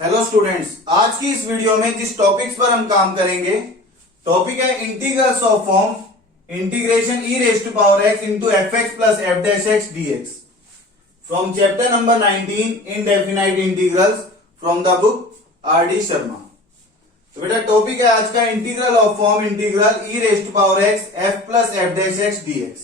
Hello students, आज की इस वीडियो में जिस टॉपिक्स पर हम काम करेंगे टॉपिक है integrals of form integration e raise to power x into f x plus f dash x d x from chapter number 19 indefinite integrals from the book R D Sharma. तो बेटा topic है आज का integral of form integral e raise to power x f plus f dash x d x.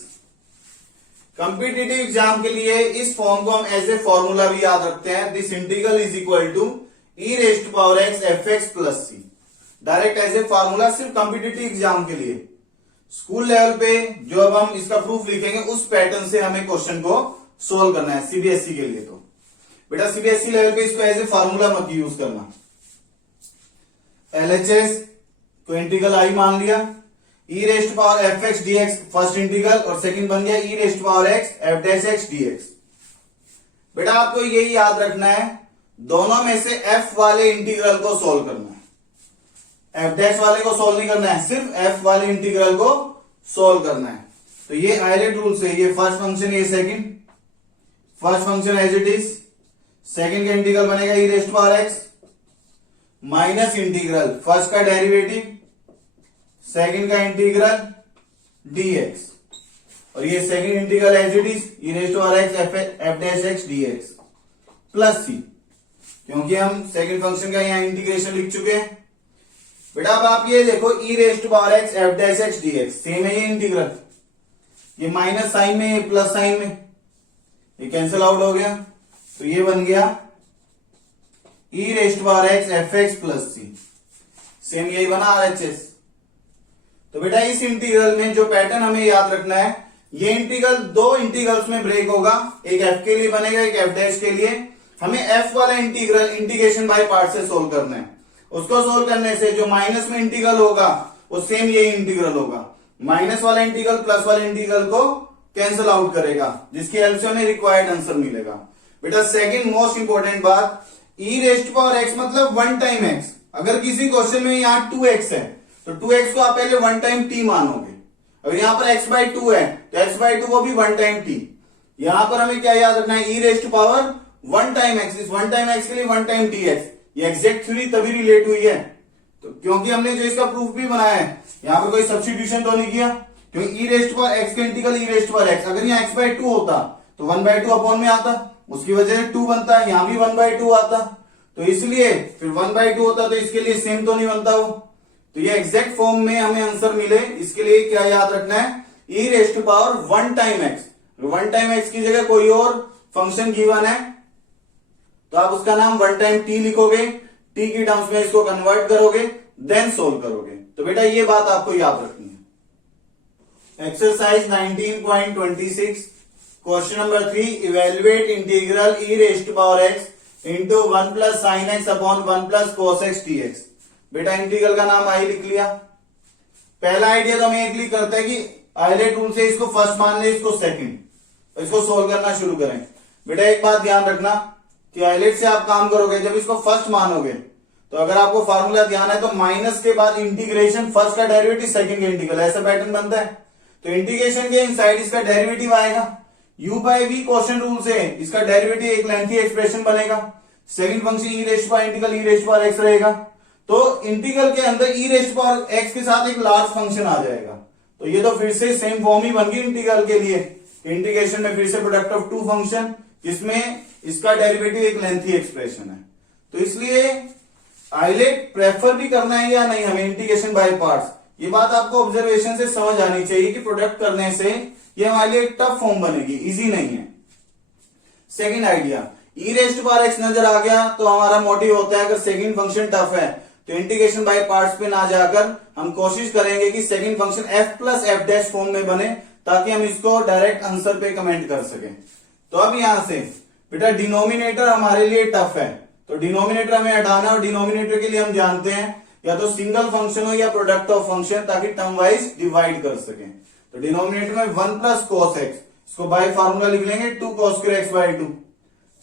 Competitive exam के लिए इस form को हम एज ए फॉर्मूला भी याद रखते हैं। This integral is equal to e raise to power x f x plus c. Direct as a formula सिर्फ कंपिटिटिव एग्जाम के लिए। स्कूल लेवल पे जो अब हम इसका प्रूफ लिखेंगे उस पैटर्न से हमें क्वेश्चन को सोल्व करना है सीबीएसई के लिए। तो बेटा सीबीएसई लेवल पे इसको एज ए फॉर्मूला मत यूज करना। एलएचएस को इंटीग्रल आई मान लिया, e raise to power f x d x first integral और सेकंड बन गया e raise to power x f dash x d x. बेटा आपको यही याद रखना है, दोनों में से एफ वाले इंटीग्रल को सोल्व करना है। एफ डैश वाले को सोल्व नहीं करना है, सिर्फ एफ वाले इंटीग्रल को सोल्व करना है। तो ये आयलेट रूल से ये फर्स्ट फंक्शन ये second, first function as it is, second का इंटीग्रल बनेगा e raise to power x minus integral first का डेरिवेटिव सेकंड का इंटीग्रल dx और ये second integral as it is e raise to power x f dash x dx plus c, क्योंकि हम second function का यहां integration लिख चुके हैं। बेटा अब आप ये देखो e raise to power x f dash x dx same है ये इंटीग्रल, ये माइनस साइन में ये प्लस साइन में ये कैंसिल आउट हो गया, तो ये बन गया e raise to power x f x plus c. Same यही बना आरएचएस। तो बेटा इस इंटीग्रल में जो पैटर्न हमें याद रखना है, ये इंटीग्रल दो इंटीग्रल्स में ब्रेक होगा, एक एफ के लिए बनेगा एक एफ डैश के लिए। हमें एफ वाला इंटीग्रल इंटीग्रेशन बाय पार्ट से सोल्व करना है। उसको सोल्व करने से जो माइनस में इंटीग्रल होगा वो सेम यही इंटीग्रल होगा। माइनस वाला इंटीग्रल प्लस वाले इंटीग्रल को कैंसिल आउट करेगा, जिसकी हेल्प से हमें रिक्वायर्ड आंसर मिलेगा। बेटा सेकंड मोस्ट इंपॉर्टेंट बात, ई रेज टू पावर एक्स मतलब वन टाइम एक्स। अगर किसी क्वेश्चन में यहाँ 2x है तो 2x को आप पहले वन टाइम t मानोगे। अगर यहाँ पर x बाई 2 है तो x बाई 2 को भी वन टाइम t। यहां पर हमें क्या याद रखना है, e raise to power one time x, इस वन टाइम एक्स के लिए वन टाइम dx। ये एग्जैक्ट थ्योरी तभी रिलेट हुई है तो क्योंकि हमने जो इसका प्रूफ भी बनाया है यहाँ पर कोई सब्स्टिट्यूशन तो नहीं किया, क्योंकि e raise to power x का integral e raise to power x, अगर यहाँ x बाई 2 होता तो 1/2 अपॉन में आता, उसकी वजह से 2 बनता है, यहां भी 1/2 आता, तो इसलिए फिर 1/2 होता तो इसके लिए सेम तो नहीं बनता वो। तो ये एग्जैक्ट फॉर्म में हमें आंसर मिले, इसके लिए क्या याद रखना है, e raise to power one time x. One time x की जगह कोई और फंक्शन गिवन है तो आप उसका नाम वन टाइम टी लिखोगे, टी की टर्म्स में इसको कन्वर्ट करोगे, देन सोल्व करोगे। तो बेटा ये बात आपको याद रखनी है। Exercise 19.26 question number 3, evaluate integral e raise to power x into 1 plus sine x upon 1 plus cos x d x. बेटा इंटीग्रल का नाम आई लिख लिया। पहला आइडिया तो हम एक क्लिक करते हैं कि आइलेट रूल से इसको फर्स्ट मान ले, इसको सेकंड, तो इसको सोल्व करना शुरू करें। बेटा एक बात ध्यान रखना कि आइलेट से आप काम करोगे, जब इसको फर्स्ट मानोगे तो अगर आपको फार्मूला ध्यान है तो माइनस के बाद इंटीग्रेशन फर्स्ट का डेरिवेटिव सेकंड का इंटीग्रल, ऐसा पैटर्न बनता है। तो इंटीग्रेशन के इनसाइड इसका डेरिवेटिव आएगा, u by v quotient rule से इसका डेरिवेटिव एक लेंथी एक्सप्रेशन बनेगा। Second function e raise to power integral e raise to power x रहेगा, तो इंटीग्रल के अंदर e raise to power x के साथ एक लार्ज फंक्शन आ जाएगा। तो ये तो फिर से सेम फॉर्म ही बन गई इंटीग्रल के लिए। इंटीग्रेशन में फिर से प्रोडक्ट ऑफ टू फंक्शन, जिसमें इसका डेरिवेटिव एक लेंथी एक्सप्रेशन है। तो इसलिए आइलेट प्रेफर भी करना है या नहीं हमें इंटीग्रेशन बाय पार्ट्स, ये बात आपको ऑब्जर्वेशन से समझ आनी चाहिए कि प्रोडक्ट करने से ये हमारे लिए टफ फॉर्म बनेगी, इजी नहीं है। Second idea, e raise to power x नजर आ गया तो हमारा मोटिव होता है अगर सेकंड फंक्शन टफ है तो इंटीग्रेशन बाय पार्ट्स पे ना जाकर हम कोशिश करेंगे कि second function F plus f dash form में बने, ताकि हम इसको डायरेक्ट आंसर पे कमेंट कर सकें। तो अब यहां से बेटा डिनोमिनेटर हमारे लिए टफ है, तो डिनोमिनेटर हमें हटाना, और डिनोमिनेटर के लिए हम जानते हैं या तो सिंगल फंक्शन हो या प्रोडक्ट ऑफ फंक्शन, ताकि टर्म वाइज डिवाइड कर सकें। तो डिनोमिनेटर में 1 प्लस कोस एक्स, इसको बाय फार्मूला लिख लेंगे 2 cos square x by 2,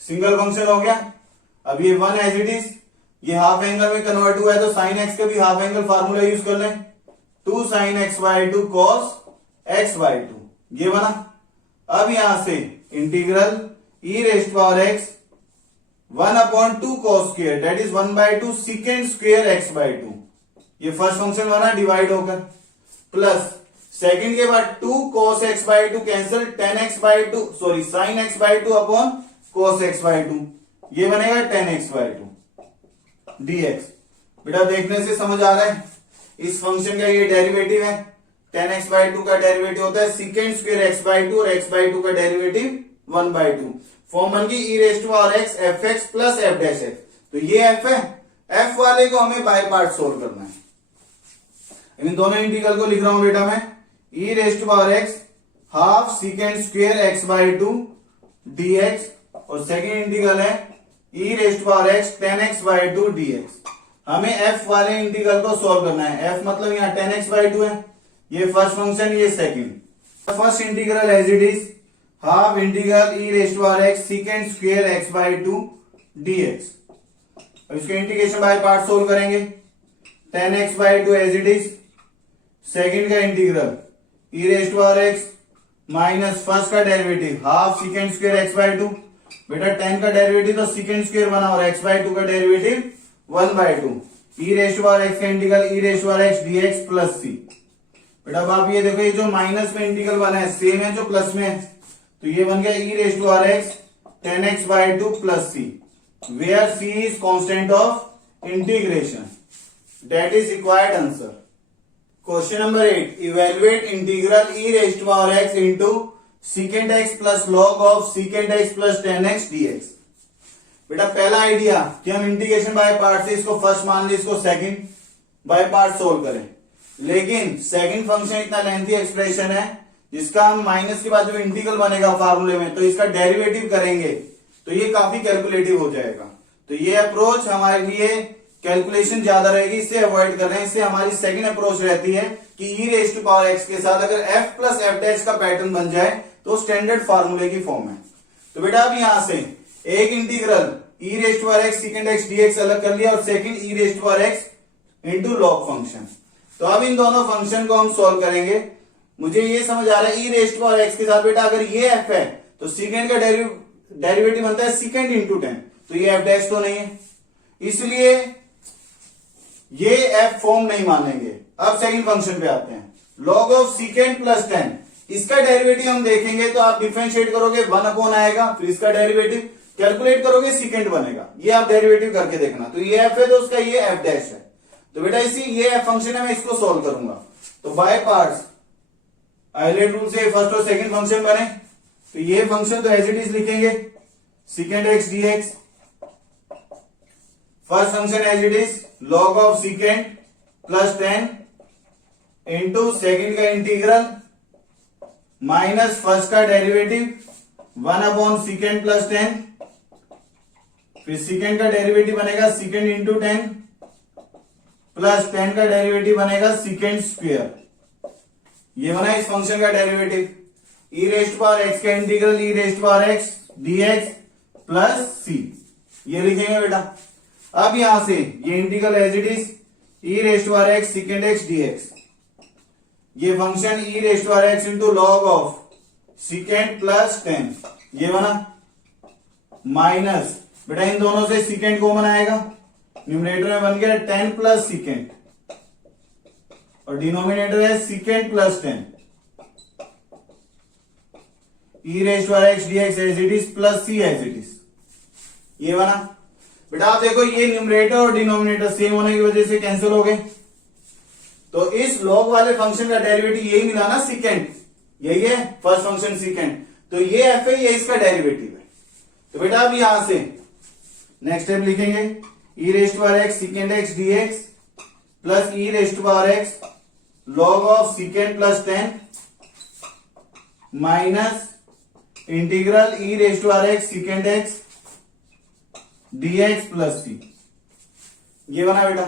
single function हो गया। अब ये 1 एज इट इज, ये हाफ एंगल में कन्वर्ट हुआ है तो साइन एक्स का भी हाफ एंगल फार्मूला यूज कर लें, 2 sin x by 2 cos x by 2, ये बना। अब यहां से integral e raise to power x 1/2 cos square that is 1/2 secant square x/2। ये फर्स्ट फंक्शन बना डिवाइड होकर, प्लस सेकंड के बाद 2 cos x/2 cancel, tan x/2 sorry sin x/2 upon cos x/2, ये बनेगा tan x/2 dx। बेटा देखने से समझ आ रहा है, इस फंक्शन का ये डेरिवेटिव है, tan x/2 का डेरिवेटिव होता है secant स्क्वायर x/2 और x/2 का डेरिवेटिव 1/2। फॉर्म बन गई e raised to power x fx plus f dash x। तो ये f है, f वाले को हमें बाय पार्ट सोल्व करना है। इन दोनों इंटीग्रल को लिख रहा हूं बेटा मैं, e raised to power x half secant square x/2 dx, और सेकेंड इंटीग्रल है e raised to power x tan x/2 dx। हमें f वाले इंटीग्रल को सोल्व करना है। f मतलब यहाँ tan x/2 है, ये फर्स्ट फंक्शन, ये second. First integral as it is half integral e raised to power x secant square x/2 dx। अब इसके इंटीग्रेशन बाय पार्ट सोल्व करेंगे, tan x/2 as it is, second का integral e raised to power x minus first का derivative half secant square x/2। बेटा tan का derivative तो secant square बना और x/2 का derivative 1/2, e raised to power x का integral e raised to power x dx plus c। बेटा अब आप ये देखो, ये जो माइनस में इंटीग्रल बना है सेम है जो प्लस में है, तो ये बन गया e raised to power x tan x/2 plus c, where c is constant of integration, that is required answer. Question number 8, evaluate integral e raised to power x into secant x plus log of secant x plus tan x dx। बेटा पहला idea कि हम integration by part से इसको first मान ली, इसको second by part solve करें, लेकिन सेकंड फंक्शन इतना लेंथी एक्सप्रेशन है जिसका हम माइनस के बाद जो इंटीग्रल बनेगा फार्मूले में, तो इसका डेरिवेटिव करेंगे तो ये काफी कैलकुलेटिव हो जाएगा। तो ये अप्रोच हमारे लिए कैलकुलेशन ज्यादा रहेगी, इससे अवॉइड कर रहे हैं। इससे हमारी सेकंड अप्रोच रहती है कि e raised to power x के साथ अगर f प्लस f डैश का पैटर्न बन जाए तो स्टैंडर्ड फार्मूले की फॉर्म है। तो बेटा अब यहां से एक integral e raised to power x secant x dx अलग कर लिया और second e raised to power x into log function. तो अब इन दोनों फंक्शन को हम सोल्व करेंगे। मुझे ये समझ आ रहा है e raised to power x के साथ बेटा अगर ये f है तो secant का डेरिवेटिव बनता है secant इंटू tan, तो ये f डैश तो नहीं है, इसलिए ये f फॉर्म नहीं मानेंगे। अब सेकंड फंक्शन पे आते हैं, log of secant plus tan, इसका डेरिवेटिव हम देखेंगे तो आप डिफरेंशिएट करोगे 1 आएगा, फिर इसका डेरिवेटिव कैलकुलेट करोगे secant बनेगा, ये आप डेरिवेटिव करके देखना। तो ये f है तो उसका ये f डैश है, तो बेटा इसी ये f फंक्शन है, मैं इसको सोल्व करूंगा। तो बाय पार्ट्स आइलेट रूल से फर्स्ट और सेकंड फंक्शन बने, तो ये फंक्शन तो एज इट इज लिखेंगे secant x dx, first function as it is log of secant plus tan into second का इंटीग्रल माइनस फर्स्ट का डेरिवेटिव 1/secant प्लस tan, फिर secant का डेरिवेटिव बनेगा secant into tan plus tan का derivative बनेगा secant square. ये बना इस फंक्शन का derivative, e raised to power x का integral e raised to power x dx plus c, ये लिखेंगे बेटा। अब यहां से ये integral as it is e raised to power x secant x dx, ये function e raised to power x into log of secant plus tan, ये बना माइनस बेटा इन दोनों से secant कॉमन आएगा, न्यूमरेटर में बन गया tan प्लस secant और डिनोमिनेटर है secant plus tan, e raised to power x dx as it is plus c as it is, ये बना। बेटा आप देखो ये न्यूमरेटर और डिनोमिनेटर सेम होने की वजह से कैंसिल हो गए, तो इस लॉग वाले फंक्शन का डेरिवेटिव यही मिला ना secant, यही है फर्स्ट फंक्शन secant, तो ये f है, ये इसका डेरिवेटिव है। तो बेटा अब यहां से नेक्स्ट स्टेप लिखेंगे e raised to power x secant x dx plus e raised to power x log of secant plus tan minus integral e raised to power x secant x dx plus c, ये बना बेटा।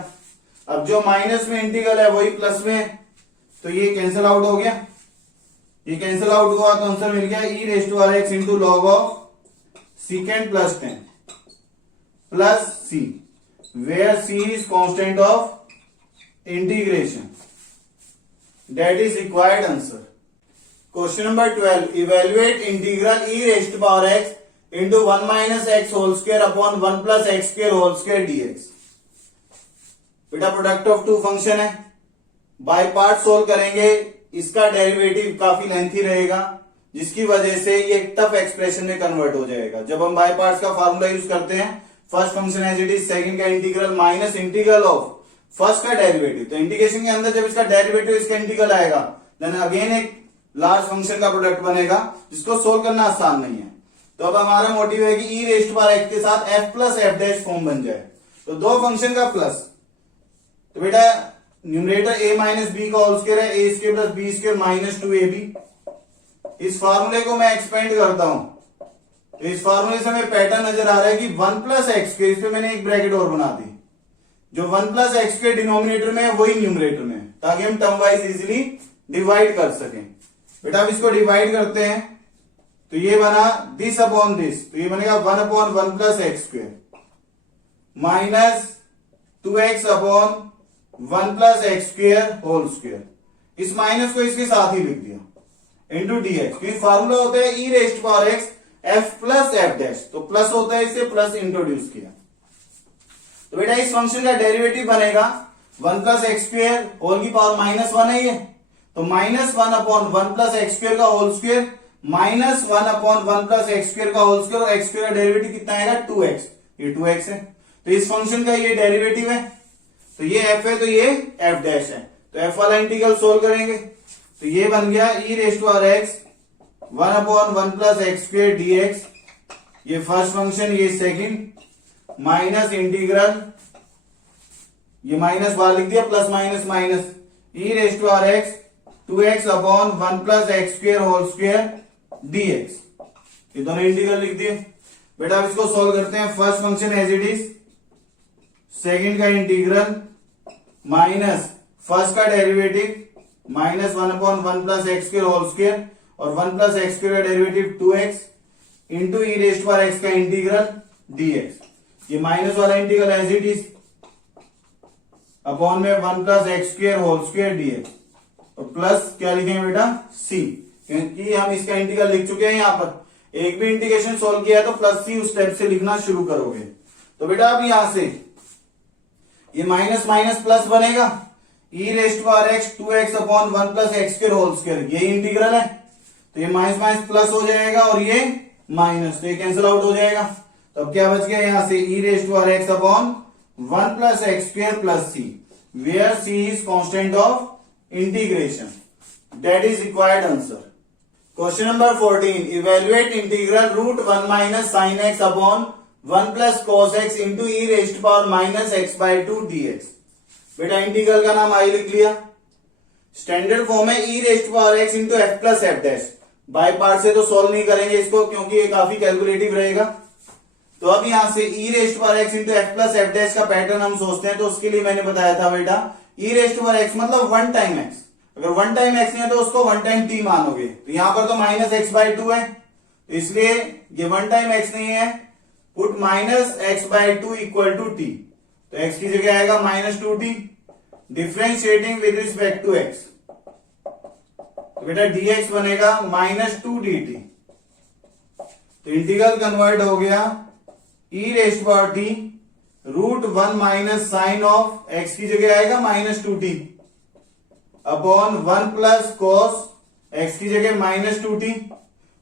अब जो minus में integral है वही plus में है, तो ये कैंसिल आउट हो गया, ये कैंसिल आउट हुआ तो आंसर मिल गया e raised to power x into log of secant plus tan plus c, where c is constant of integration, that is required answer. Question number 12, evaluate integral e raised to power x into 1 minus x whole square upon 1 plus x square whole square d x. बेटा product of two function है, by part solve करेंगे, इसका derivative काफी lengthy रहेगा, जिसकी वजह से ये एक टफ एक्सप्रेशन में कन्वर्ट हो जाएगा। जब हम बाय पार्ट्स का फार्मूला यूज करते हैं, first function as it is, second का integral minus integral of first का डेरिवेटिव, तो इंटीग्रेशन के अंदर जब इसका डेरिवेटिव इसका इंटीग्रल आएगा, देन अगेन एक लार्ज फंक्शन का प्रोडक्ट बनेगा, जिसको सोल्व करना आसान नहीं है। तो अब हमारा मोटिव है कि ई रेस्ट पावर एक्स के साथ f plus f dash form बन जाए, तो दो फंक्शन का प्लस, तो बेटा न्यूमरेटर a माइनस बी का होल स्क्वायर है, a square plus b square minus 2ab। इस फार्मूले को मैं एक्सपेंड करता हूं, तो इस फार्मूले से हमें पैटर्न नजर आ रहा है कि 1 प्लस एक्स स्क्वायर, इस पे मैंने एक ब्रैकेट और बना दी, जो 1 प्लस एक्स स्क्वायर डिनोमिनेटर में है वही न्यूमरेटर में है, ताकि हम टर्म वाइज इजिली डिवाइड कर सकें। बेटा अब इसको डिवाइड करते हैं, तो ये बना दिस अपॉन दिस, तो ये बनेगा 1 upon 1 plus x square minus 2x upon 1 plus x square whole square. इस माइनस को इसके साथ ही लिख दिया इंटू डीएक्स, क्योंकि फार्मूला होता है e raised power x f plus f dash, तो प्लस होता है, इसे प्लस इंट्रोड्यूस किया। तो बेटा इस फंक्शन का डेरिवेटिव बनेगा 1 प्लस एक्स स्क्वायर होल की पावर माइनस 1 है ये, तो minus 1 upon 1 plus x square का whole square minus 1 upon 1 plus x square का होल स्क्वायर, और एक्स स्क्वायर का डेरिवेटिव कितना आएगा 2x, ये 2x है, तो इस फंक्शन का ये डेरिवेटिव है, तो ये f है, तो ये f डैश है, तो f वाला इंटीग्रल सोल्व करेंगे, तो ये बन गया e raised power x 1 upon 1 plus x square d x, ये फर्स्ट फंक्शन, ये सेकंड, माइनस इंटीग्रल, ये माइनस बाहर लिख दिया, plus minus minus, e raised power x 2x upon 1 plus x square whole square d x, ये दोनों इंटीग्रल लिख दिए। बेटा अब इसको सोल्व करते हैं, first function as it is, second का इंटीग्रल माइनस फर्स्ट का derivative minus 1 upon 1 plus x square whole square, और 1 प्लस एक्स स्क्वायर का derivative 2x into e raised power x का इंटीग्रल dx, ये माइनस वाला integral as it is upon में 1 plus x square whole square dx, और plus क्या लिखेंगे बेटा c, क्योंकि हम इसका इंटीग्रल लिख चुके हैं, यहां पर एक भी इंटीग्रेशन सोल्व किया है तो प्लस c उस स्टेप से लिखना शुरू करोगे। तो बेटा अब यहां से ये माइनस माइनस प्लस बनेगा, e raised power x 2x upon 1 plus x square whole square, ये इंटीग्रल है, तो ये माइनस माइनस प्लस हो जाएगा, और ये माइनस, तो ये कैंसिल आउट हो जाएगा। तो अब क्या बच गया यहां से, e raised power x upon 1 plus x square plus c, where c is constant of integration, that is required answer. Question number 14, evaluate integral root 1 minus sine x upon 1 plus cos x into e raised power minus x by 2 d x. बेटा integral का नाम I लिख लिया, standard form है e raised power x into f plus f dash, by part से तो solve नहीं करेंगे इसको, क्योंकि ये काफी कैलकुलेटिव रहेगा। तो अब यहां से e raised power x into f plus f dash का पैटर्न हम सोचते हैं, तो उसके लिए मैंने बताया था बेटा ई रेस्ट पावर एक्स मतलब 1 टाइम एक्स, अगर 1 टाइम एक्स नहीं है तो उसको 1 टाइम टी मानोगे, तो यहां पर तो माइनस एक्स बाई 2 है, तो इसलिए ये 1 टाइम एक्स नहीं है, put minus x by 2 equal to t, तो एक्स की जगह आएगा minus 2t, differentiating with respect to x, तो बेटा dx बनेगा माइनस 2 dt, तो इंटीग्रल कन्वर्ट हो गया e raised power t root 1 minus sine of x की जगह आएगा minus 2t upon 1 plus cos x की जगह माइनस 2t,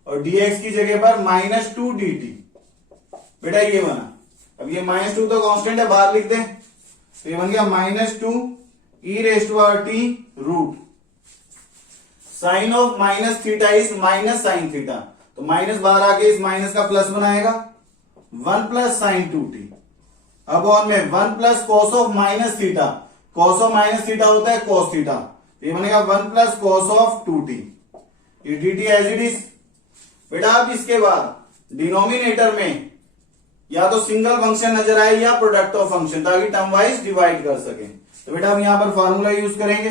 और dx की जगह पर माइनस 2 dt। बेटा ये बना, अब ये माइनस 2 तो कांस्टेंट है, बाहर लिख दें, तो ये बन गया minus 2 e raised power t root sine of minus theta is minus sine theta, तो माइनस बाहर आके इस माइनस का प्लस बनाएगा 1 प्लस साइन 2t अपॉन में 1 plus cos of minus theta, cos of minus theta होता है कॉस थीटा, तो ये बनेगा 1 प्लस कॉस ऑफ 2t, ये dt एज इट इज। बेटा अब इसके बाद डिनोमिनेटर में या तो सिंगल फंक्शन नजर आए या प्रोडक्ट ऑफ फंक्शन, ताकि टर्म वाइज डिवाइड कर सके। तो बेटा हम यहां पर फॉर्मूला यूज करेंगे,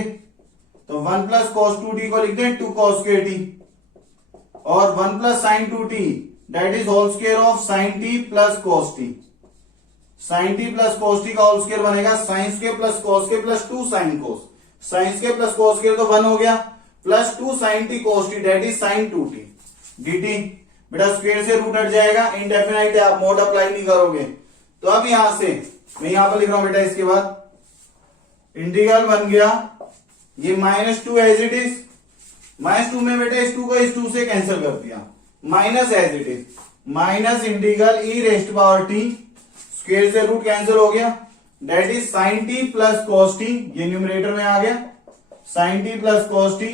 तो 1 प्लस कॉस 2t को लिखते हैं 2 कॉस के टी, और 1 plus sine 2t that is whole square of sine t plus cos t, sine t plus cos t का होल स्क्वायर बनेगा sine square plus cos square plus 2 sine cos, sine square plus cos square तो 1 हो गया, plus 2 sine t cos t that is sine 2t dt, बेटा square से root हट जाएगा, indefinite है, आप मोड अप्लाई नहीं करोगे। तो अब यहां से मैं यहां पर लिख रहा हूं बेटा, इसके बाद इंटीग्रल बन गया ये -2 एज इट इज, -2 में बेटा इस 2 को इस 2 से कैंसिल कर दिया, minus as it is minus integral e raised power t, square से रूट कैंसिल हो गया, that is sine t plus cos t, ये न्यूमरेटर में आ गया, sine t plus cos t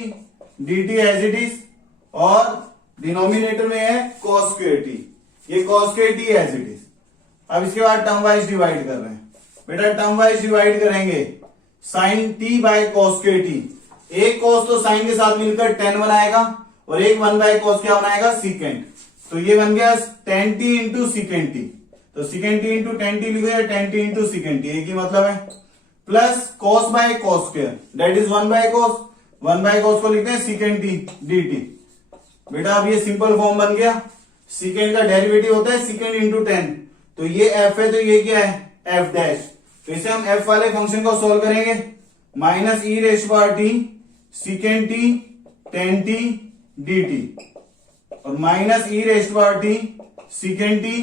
d t as it is, और denominator में है कॉस स्क्वायर टी, ये cos square t as it is. अब इसके बाद टर्म वाइज डिवाइड कर रहे हैं बेटा, टर्म वाइज डिवाइड करेंगे sine t by cos square t, एक कॉस तो साइन के साथ मिलकर टेन बनाएगा और एक 1 बाय कॉस क्या बनाएगा सीकेंट, तो ये बन गया tan t into secant t, तो secant t into tan t लिखो या tan t into secant t, एक ही मतलब है, plus cos by cos square that is 1 by cos, 1 by cos को लिखते हैं सीकेंट टी डी टी। बेटा अब ये सिंपल फॉर्म बन गया, सीकेंट का डेरिवेटिव होता है सीकेंट इंटू 10, तो ये एफ है तो ये क्या है एफ डैश, तो इसे हम एफ वाले फंक्शन को सोल्व करेंगे, minus e raised power t secant t tan t d t और minus e raised power t secant t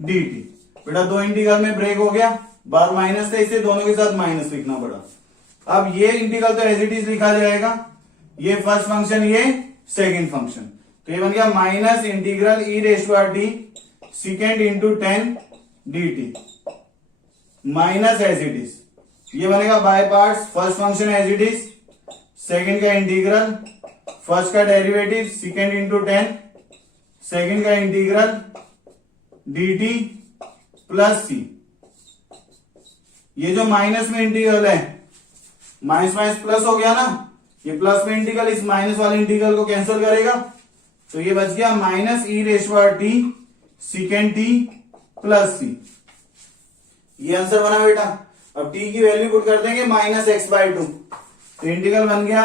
d t. बेटा दो इंटीग्रल में ब्रेक हो गया, बार माइनस थे इसे दोनों के साथ माइनस लिखना पड़ा। अब ये इंटीग्रल तो एज इट इज लिखा जाएगा, ये फर्स्ट फंक्शन ये सेकंड फंक्शन, तो ये बन गया minus integral e raised power t secant into 10 d t minus as it is, ये बनेगा by parts, first function as it is, second का इंटीग्रल, फर्स्ट का डेरिवेटिव सेकंड इंटू 10, सेकंड का integral d t plus c, ये जो minus में integral है minus minus plus हो गया ना, ये प्लस में इंटीग्रल इस माइनस वाले इंटीग्रल को कैंसिल करेगा, तो ये बच गया minus e raised power t secant t plus c, ये आंसर बना बेटा। अब टी की वैल्यू पुट कर देंगे -x/2, तो इंटीग्रल बन गया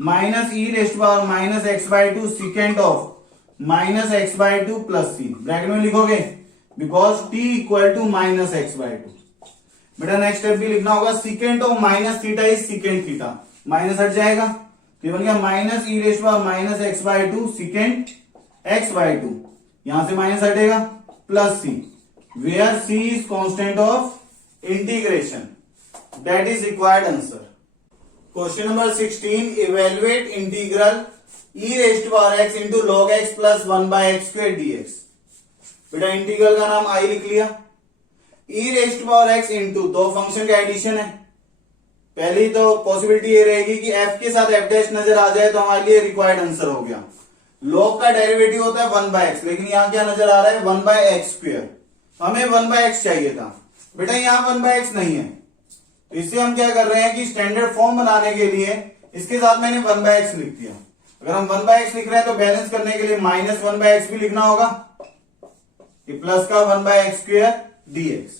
minus e raised power -x/2 secant of -x/2 plus c, bracket में लिखोगे because t equal to -x/2। बेटा नेक्स्ट स्टेप भी लिखना होगा, secant of minus theta is secant theta, minus हट जाएगा, तो ये बन गया minus e raised power -x/2 secant x/2, यहां से माइनस हटेगा plus c, where c is constant of integration, that is required answer. Question number 16, evaluate integral e raised power x into log x plus 1/x² dx। बेटा integral का नाम i लिख लिया, e raised power x into दो function का addition है, पहली तो पॉसिबिलिटी ये रहेगी कि f के साथ f डैश नजर आ जाए तो हमारे लिए रिक्वायर्ड आंसर हो गया। लॉग का डेरिवेटिव होता है 1/x, लेकिन यहां क्या नजर आ रहा है 1/x², हमें 1/x चाहिए था, बेटा यहां 1/x नहीं है, तो इससे हम क्या कर रहे हैं कि स्टैंडर्ड फॉर्म बनाने के लिए इसके साथ मैंने 1/x लिख दिया। अगर हम 1/x लिख रहे हैं तो बैलेंस करने के लिए -1/x भी लिखना होगा, ये प्लस का 1/x² dx।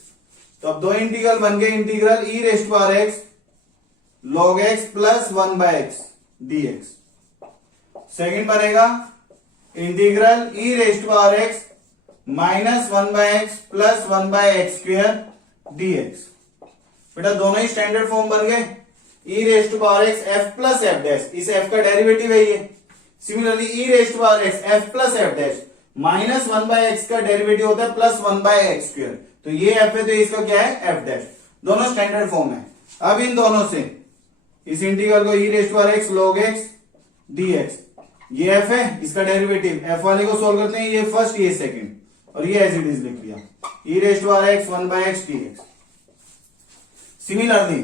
तो अब दो इंटीग्रल बन गए, integral e raised power x log x plus 1/x dx, second बनेगा integral e raised power x minus 1/x plus 1/x² dx। बेटा दोनों ही स्टैंडर्ड फॉर्म बन गए, e raised power x f plus f dash, इस f का derivative है ये, similarly e raised power x f plus f dash minus 1/x का derivative होता है प्लस 1/x², तो ये f है तो इसका क्या है f डैश, दोनों स्टैंडर्ड फॉर्म है। अब इन दोनों से इस इंटीग्रल को e raised power x log x dx, ये f है, इसका डेरिवेटिव f वाले को सोल्व करते हैं, ये फर्स्ट ये सेकंड, और ये एज इट इज लिख लिया e raised power x 1/x dx। Similarly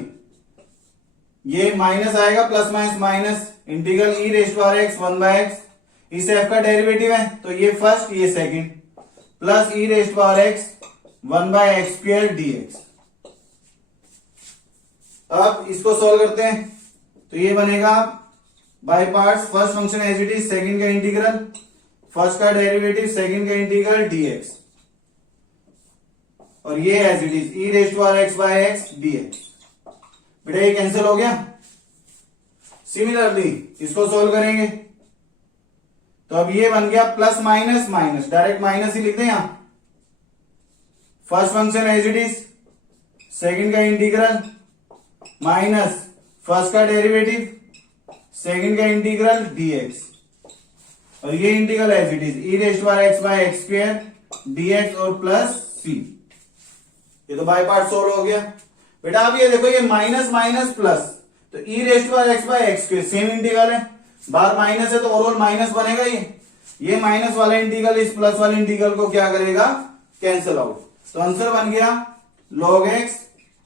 ये माइनस आएगा, plus minus minus, integral e raised power x 1/x, इस f का डेरिवेटिव है तो ये फर्स्ट ये second, plus e raised power x 1/x² dx। अब इसको सॉल्व करते हैं, तो ये बनेगा by parts, first function as it is, second का इंटीग्रल, फर्स्ट का डेरिवेटिव, सेकंड का इंटीग्रल dx, और ये as it is e raised power x/x dx। बेटा ये कैंसिल हो गया। सिमिलरली इसको सोल्व करेंगे तो अब ये बन गया plus minus minus, direct minus ही लिख दें यहां, first function as it is, second का इंटीग्रल माइनस फर्स्ट का डेरिवेटिव, सेकंड का इंटीग्रल dx, और ये integral as it is e raised power x by x square dx और प्लस सी। ये तो बाय पार्ट सोल्व हो गया बेटा। अब ये देखो ये माइनस माइनस प्लस, तो e raised power x by x square same integral है, बाहर माइनस है तो ओवरऑल माइनस बनेगा। ये माइनस वाला इंटीग्रल इस प्लस वाले इंटीग्रल को क्या करेगा, कैंसिल आउट। तो आंसर बन गया log x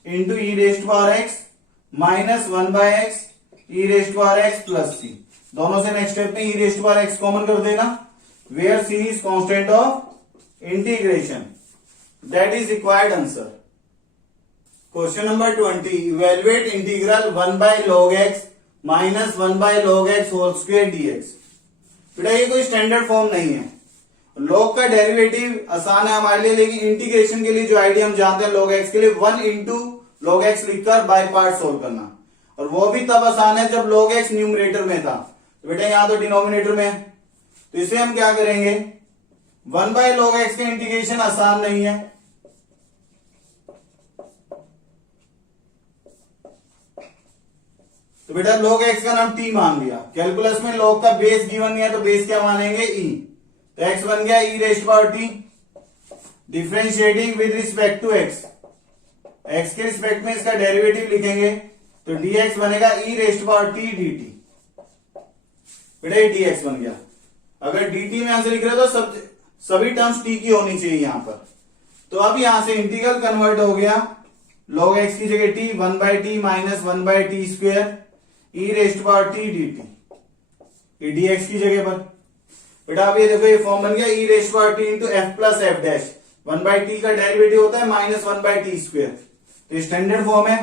into e raised power x minus 1 by x e raised power x plus c. दोनों से नेक्स्ट स्टेप में e raised power x common कर देना, where c is constant of integration, that is required answer. Question number 20, evaluate integral 1 by log x minus 1 by log x whole square dx। बेटा ये कोई standard form नहीं है, log का derivative आसान है हमारे लिए, लेकिन इंटीग्रेशन के लिए जो आइडिया हम जानते हैं log x के लिए 1 इंटू log x लिखकर बाय पार्ट सोल्व करना, और वो भी तब आसान है जब log x न्यूमरेटर में था। तो बेटा यहां तो डिनोमिनेटर में है, तो इसे हम क्या करेंगे, 1 बाय log x का इंटीग्रेशन आसान नहीं है, तो बेटा log x का नाम t मान लिया। कैलकुलस में log का बेस गिवन नहीं है तो बेस क्या मानेंगे, e। तो x बन गया e raised power t, differentiating with respect to x, x के रिस्पेक्ट में इसका डेरिवेटिव लिखेंगे तो dx बनेगा e raised power t dt। बेटा ये dx बन गया। अगर dt में आंसर लिख रहे हो तो सभी टर्म्स t की होनी चाहिए यहां पर। तो अब यहां से इंटीग्रल कन्वर्ट हो गया, log x की जगह t 1 by t minus 1 by t square e raised power t dt, ये dx की जगह पर। बेटा अब ये देखो ये फॉर्म बन गया e raised power t into f plus f dash, 1 by t का डेरिवेटिव होता है माइनस 1 बाय टी स्क्वायर, तो ये स्टैंडर्ड फॉर्म है,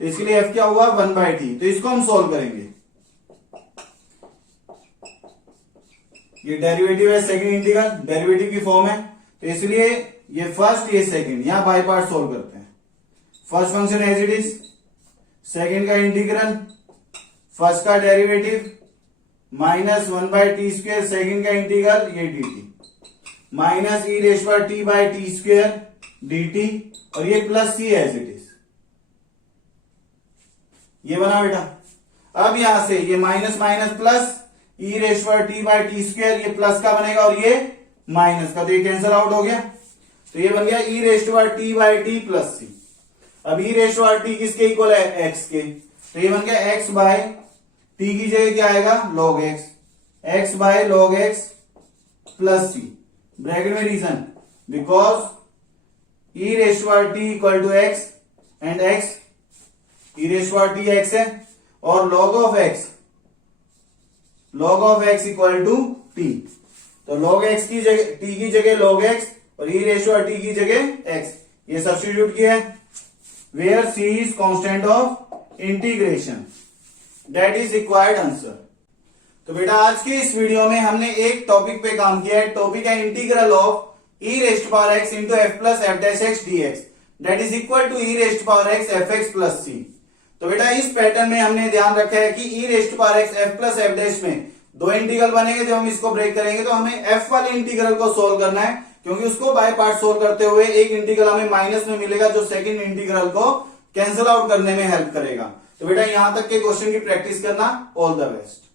तो इसके लिए एफ क्या हुआ 1 बाय टी। तो इसको हम सोल्व करेंगे, ये डेरिवेटिव है सेकंड इंटीग्रल, डेरिवेटिव की फॉर्म है, तो इसलिए ये फर्स्ट ये सेकंड यहां बाय पार्ट सोल्व करते हैं। First function as it is, second का इंटीग्रल, फर्स्ट का derivative minus 1 by t square, second का इंटीग्रल ये dt minus e raised power t by t square dt, और ये plus c as it is, ये बना बेटा। अब यहां से ये minus minus plus e raised power t by t square, ये प्लस का बनेगा और ये माइनस का, तो ये कैंसिल आउट हो गया, तो ये बन गया e raised power t by t plus c. अब ई रेस्ट पावर टी किसके इक्वल है, x के, तो ये बन गया x बाय टी की जगह क्या आएगा log x, x by log x plus c, bracket में reason because e raised power t equal to x and x, e raised power t x है, और log of x equal to t, तो log x की जगह t की जगह log x और ई raised power T की जगह x, ये सब्स्टिट्यूट किया है, where c is constant of integration, that is required answer. तो बेटा आज के इस वीडियो में हमने एक टॉपिक पे काम किया है, टॉपिक है integral of e raised power x into f plus f dash x dx, that is equal to e raised power x f x plus c. तो बेटा इस पैटर्न में हमने ध्यान रखा है कि e raised power x f plus f dash में दो इंटीग्रल बनेंगे, जब हम इसको ब्रेक करेंगे तो हमें एफ वाले इंटीग्रल को सोल्व करना है, क्योंकि उसको बाय पार्ट सोल्व करते हुए एक इंटीग्रल हमें माइनस में मिलेगा जो सेकंड इंटीग्रल को कैंसिल आउट करने में हेल्प करेगा। तो बेटा यहां तक के क्वेश्चन की प्रैक्टिस करना, ऑल द बेस्ट।